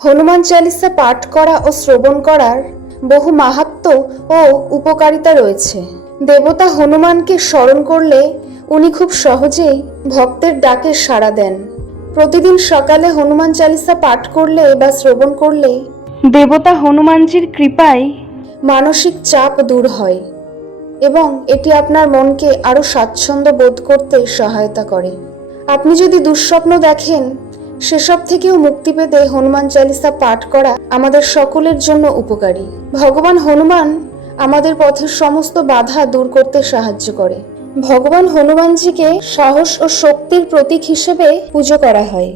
হনুমান চালিসা পাঠ করা ও শ্রবণ করার বহু মাহাত্ম্য ও উপকারিতা রয়েছে। দেবতা হনুমানকে স্মরণ করলে উনি খুব সহজেই ভক্তের ডাকে সাড়া দেন। প্রতিদিন সকালে হনুমান চালিসা পাঠ করলে বা শ্রবণ করলে দেবতা হনুমানজির কৃপায় মানসিক চাপ দূর হয় এবং এটি আপনার মনকে আরও স্বাচ্ছন্দ্য বোধ করতে সহায়তা করে। আপনি যদি দুঃস্বপ্ন দেখেন, সেসব থেকেও মুক্তি পেতে হনুমান চালিসা পাঠ করা আমাদের সকলের জন্য উপকারী। ভগবান হনুমান আমাদের পথের সমস্ত বাধা দূর করতে সাহায্য করে। ভগবান হনুমানজিকে সাহস ও শক্তির প্রতীক হিসেবে পুজো করা হয়।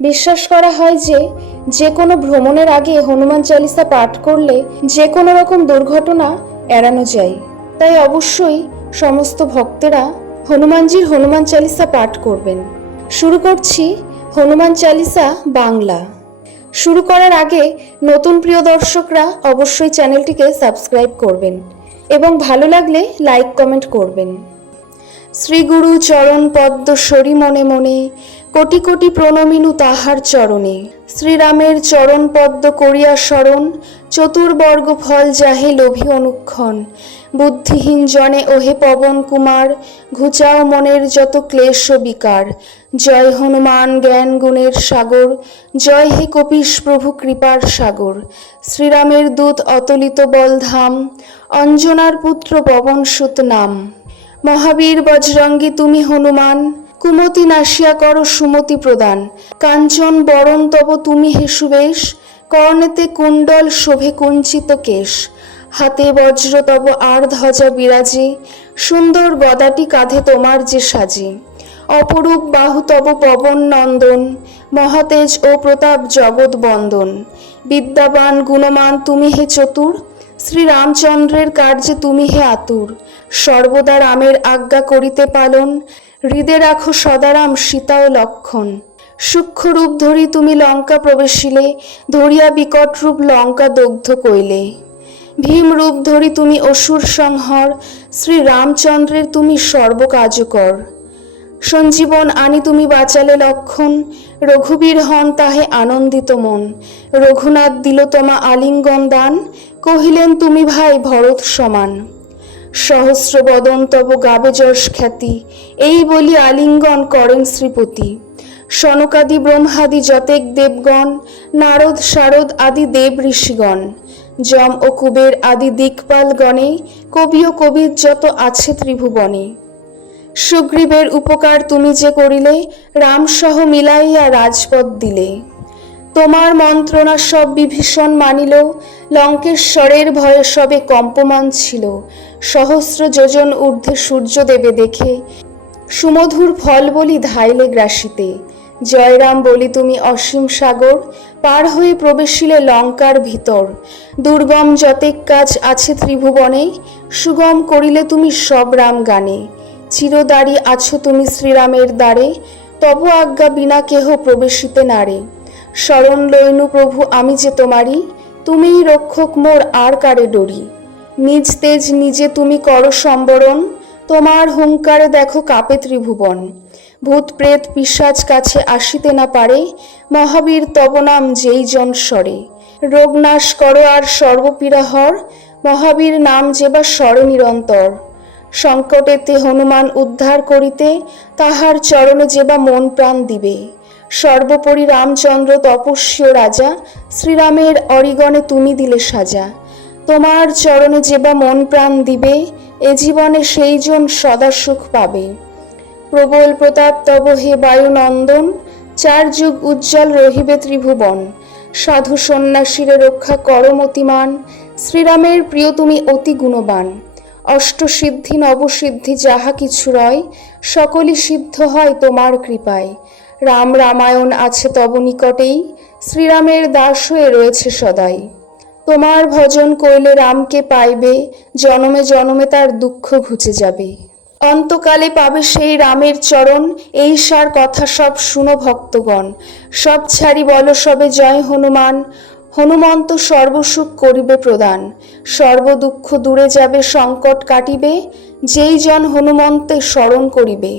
বিশ্বাস করা হয় যে কোনো ভ্রমণের আগে হনুমান চালিসা পাঠ করলে যে কোনো রকম দুর্ঘটনা এড়ানো যায়। তাই অবশ্যই সমস্ত ভক্তেরা হনুমানজির হনুমান চালিসা পাঠ করবেন। শুরু করছি হনুমান চালিসা বাংলা। শুরু করার আগে নতুন প্রিয় দর্শকরা অবশ্যই চ্যানেলটিকে সাবস্ক্রাইব করবেন এবং ভালো লাগলে লাইক কমেন্ট করবেন। শ্রী গুরু চরণ পদ্ম সরি মনে মনে, কোটি কোটি প্রণমিনু তাহার চরণে। শ্রীরামের চরণ পদ্ম করিয়া স্মরণ, চতুর্বর্গ ফল যাহে লোভী অনুক্ষণ। বুদ্ধিহীন জনে ওহে পবন কুমার, ঘুচাও মনের যত ক্লেশ বিকার। জয় হনুমান জ্ঞান গুণের সাগর, জয় হে কপিশ প্রভু কৃপার সাগর। শ্রীরামের দূত অতলিত বলধাম, অঞ্জনার পুত্র পবন সুত নাম। মহাবীর বজরঙ্গী তুমি হনুমান, কুমতি নাশিয়া করো সুমতি প্রদান। কাঞ্চন বরণ তব তুমি হে সুবেশ, কর্ণেতে কুণ্ডল শোভে কুঞ্চিত কেশ। হাতে বজ্র তব আর ধ্বজা বিরাজে, সুন্দর গদাটি কাঁধে তোমার যে সাজে। অপরূপ বাহু তব পবন নন্দন, মহাতেজ ও প্রতাপ জগৎ বন্দন। বিদ্যাবান গুণমান তুমি হে চতুর, শ্রীরামচন্দ্রের কার্যে তুমি হে আতুর। সর্বদা রামের আজ্ঞা করিতে পালন, হৃদে রাখো সদারাম সীতা ও লক্ষণ। সূক্ষ্ম রূপ ধরি তুমি লঙ্কা প্রবেশিলে, ধরিয়া বিকট রূপ লঙ্কা দগ্ধ কইলে। ভীম রূপ ধরি তুমি অসুর সংহর, শ্রী রামচন্দ্রের তুমি সর্বকার্যকর। সঞ্জীবন আনি তুমি বাঁচালে লক্ষণ, রঘুবীর হন তাহে আনন্দিত মন। রঘুনাথ দিল তোমা আলিঙ্গন দান, কহিলেন তুমি ভাই ভরত সমান। সহস্র বদন তব গাবে যশ খ্যাতি, এই বলি আলিঙ্গন করেন শ্রীপতি। সনকাদি ব্রহ্মাদি যতেক দেবগণ, নারদ শারদ আদি দেব ঋষিগণ। যম ও কুবের আদি দিকপাল গণে, কবি ও কবির যত আছে ত্রিভুবনে। সুগ্রীবের উপকার তুমি যে করিলে, রামসহ মিলাইয়া রাজপদ দিলে। তোমার মন্ত্রণা সব বিভীষণ মানিল, লঙ্কেশ্বরের ভয়ে সবে কম্পমান ছিল। সহস্র যোজন ঊর্ধ্বে সূর্য দেবে দেখে, সুমধুর ফল বলি ধাইলে গ্রাসিতে। জয়রাম বলি তুমি অসীম সাগর, পার হয়ে প্রবেশিলে লঙ্কার ভিতর। দুর্গম যতেক কাজ আছে ত্রিভুবনে, সুগম করিলে তুমি সব রাম গানে। চিরদারি আছো তুমি শ্রীরামের দ্বারে, তব আজ্ঞা বিনা কেহ প্রবেশিতে নারে। শরণ লইনু প্রভু আমি যে তোমারি, তুমিই রক্ষক মোর আর কারে ডরি। নিজ তেজ নিজে তুমি করো সম্বরণ, তোমার হুঙ্কারে দেখো কাপে ত্রিভুবন। ভূত প্রেত পিশাচ কাছে আসিতে না পারে, মহাবীর তব নাম যেই জন স্বরে। রোগ নাশ করো আর সর্বপীড়া হর, মহাবীর নাম যেবা স্বরে নিরন্তর। সংকটেতে হনুমান উদ্ধার করিতে, তাহার চরণে যেবা মন প্রাণ দিবে। সর্বোপরি রামচন্দ্র তপস্বী রাজা, শ্রীরামের অরিগণে তুমি দিলে সাজা। তোমার চরণে যেবা মন প্রাণ দিবে, এ জীবনে সেই জন সদা সুখ পাবে। প্রবল প্রতাপ তব হে বায়ুনন্দন, চার যুগ উজ্জ্বল রহিবে ত্রিভুবন। সাধু সন্ন্যাসীরে রক্ষা করমতিমান, শ্রীরামের প্রিয় তুমি অতি গুণবান। অষ্টসিদ্ধি নবসিদ্ধি যাহা কিছু রয়, সকলই সিদ্ধ হয় তোমার কৃপায়। রাম রামায়ণ আছে তব নিকটেই, শ্রীরামের দাস হয়ে রয়েছে সদাই। তোমার ভজন কইলে রামকে পাইবে, জনমে জনমে তার দুঃখ ঘুচে যাবে। অন্তকালে পাবে সেই রামের চরণ, এই সার কথা সব শুনো ভক্তগণ। সব ছাড়ি বলো সবে জয় হনুমান, হনুমন্ত সর্বসুখ করিবে প্রদান। সর্বদুঃখ দূরে যাবে সংকট কাটিবে, যেই জন হনুমন্তে স্মরণ করিবে।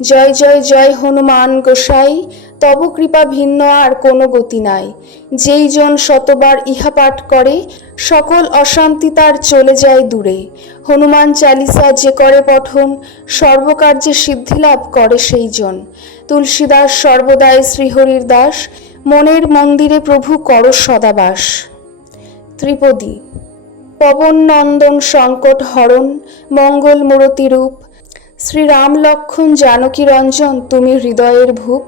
জয় জয় জয় হনুমান গোসাই, তব কৃপা ভিন্ন আর কোনো গতি নাই। যেই জন শতবার ইহা পাঠ করে, সকল অশান্তি তার চলে যায় দূরে। হনুমান চালিসা যে করে পঠন, সর্বকার্যে সিদ্ধিলাভ করে সেই জন। তুলসীদাস সর্বদাই শ্রীহরির দাস, মনের মন্দিরে প্রভু কর সদাবাস। ত্রিপদী। পবন নন্দন সংকট হরণ, মঙ্গল মূরতি রূপ, শ্রীরাম লক্ষ্মণ জানকী রঞ্জন তুমি হৃদয়ের ভূপ।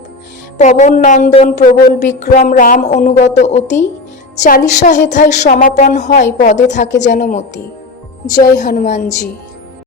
পবন নন্দন প্রবল বিক্রম রাম অনুগত অতি, চালিসা হেথায় সমাপন হয় পদে থাকে যেন মতি। জয় হনুমানজি।